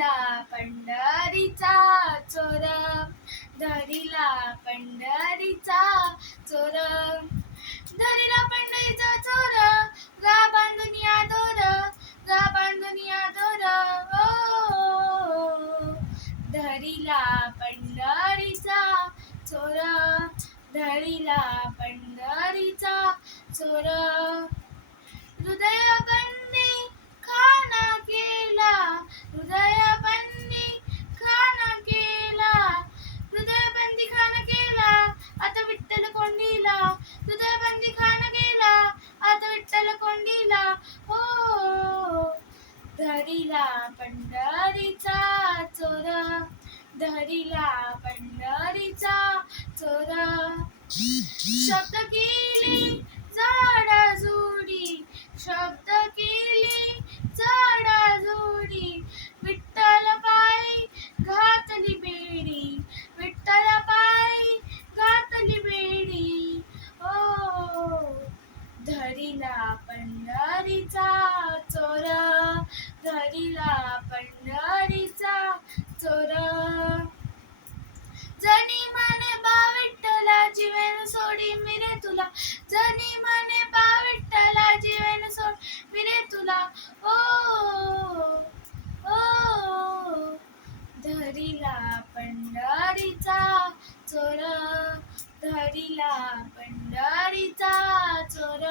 धरिला पंढरीचा चोर, धरिला पंढरीचा चोर, धरिला पंढरीचा चोर, गा बांधून या दोर, गा बांधून या दोर, ओ धरिला पंढरीचा चोर, धरिला पंढरीचा चोर, हृदयबंदी खाना केला, हृदयबंदी खाना केला, हृदयबंदी खाना केला, आता विठ्ठल कोंडीला, हृदयबंदी खाना केला, आता विठ्ठल कोंडीला, हो धरिला पंढरीचा चोर, धरिला पंढरीचा चोर, शब्द केली झाडाझुडी, शब्द केली झाडाझुडी, विठ्ठल पायी घातली बेडी, विठ्ठल पायी घातली बेडी, ओ धरिला पंढरीचा चोर, धरिला पंढरीचा चोर, जनी म्हणे बा विठ्ठला जीवेन सोडी मी रे तुला, जनी म्हणे बा विठ्ठला जीवेन सोडी मी रे तुला, ओ ओ धरिला पंढरीचा चोर, धरिला पंढरीचा चोर.